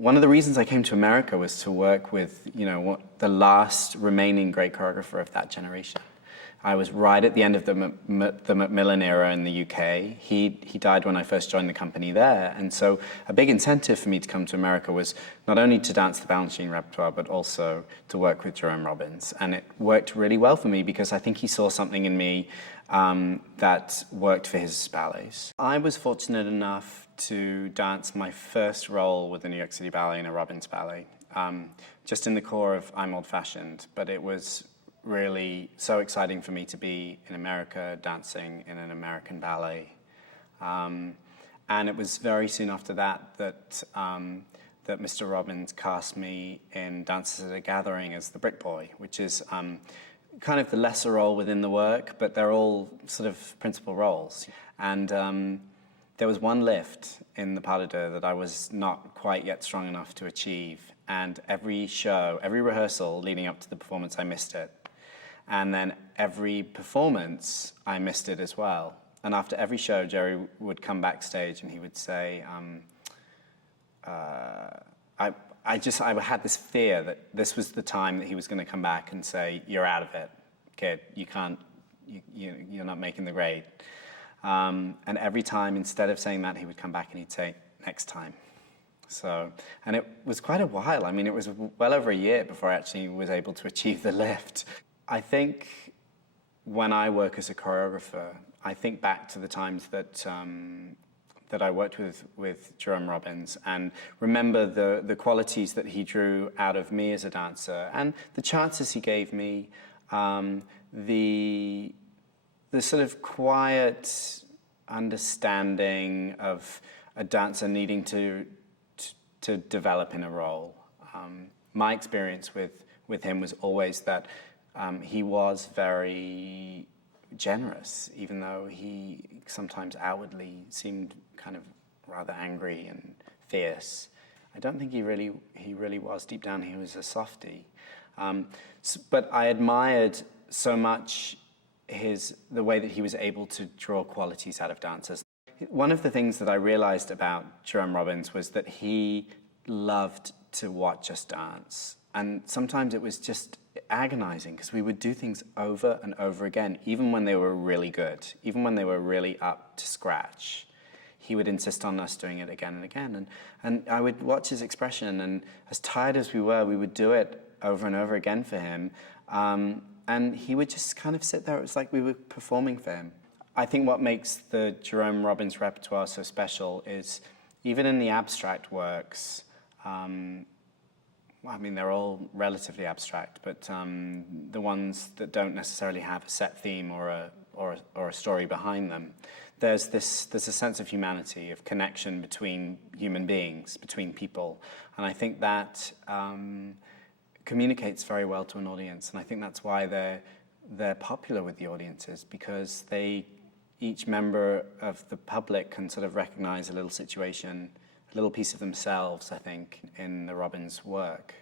One of the reasons I came to America was to work with, the last remaining great choreographer of that generation. I was right at the end of the Macmillan era in the UK. He died when I first joined the company there, and so a big incentive for me to come to America was not only to dance the Balanchine repertoire, but also to work with Jerome Robbins. And it worked really well for me because I think he saw something in me that worked for his ballets. I was fortunate enough to dance my first role with the New York City Ballet in a Robbins ballet, just in the core of I'm Old-Fashioned, but it was really so exciting for me to be in America dancing in an American ballet. And it was very soon after that that Mr. Robbins cast me in Dances at a Gathering as the Brick Boy, which is kind of the lesser role within the work, but they're all sort of principal roles. And there was one lift in the pas de deux that I was not quite yet strong enough to achieve. And every show, every rehearsal leading up to the performance, I missed it. And then every performance, I missed it as well. And after every show, Jerry would come backstage and he would say, I had this fear that this was the time that he was going to come back and say, "You're out of it, kid. You can't. You're not making the grade." And every time, instead of saying that, he would come back and he'd say, "Next time." So, and it was quite a while. I mean, it was well over a year before I actually was able to achieve the lift. I think when I work as a choreographer, I think back to the times that that I worked with Jerome Robbins and remember the qualities that he drew out of me as a dancer and the chances he gave me, the sort of quiet understanding of a dancer needing to develop in a role. My experience with him was always that he was very generous, even though he sometimes outwardly seemed kind of rather angry and fierce. I don't think he really was. Deep down, he was a softie. But I admired so much the way that he was able to draw qualities out of dancers. One of the things that I realized about Jerome Robbins was that he loved to watch us dance. And sometimes it was just agonizing because we would do things over and over again, even when they were really good, even when they were really up to scratch. He would insist on us doing it again and again. And I would watch his expression, and as tired as we would do it over and over again for him. And he would just kind of sit there. It was like we were performing for him. I think what makes the Jerome Robbins repertoire so special is even in the abstract works, I mean, they're all relatively abstract, but the ones that don't necessarily have a set theme or a story behind them, there's a sense of humanity, of connection between human beings, between people, and I think that communicates very well to an audience, and I think that's why they're popular with the audiences, because each member of the public can sort of recognize a little situation, a little piece of themselves, I think, in the Robbins work.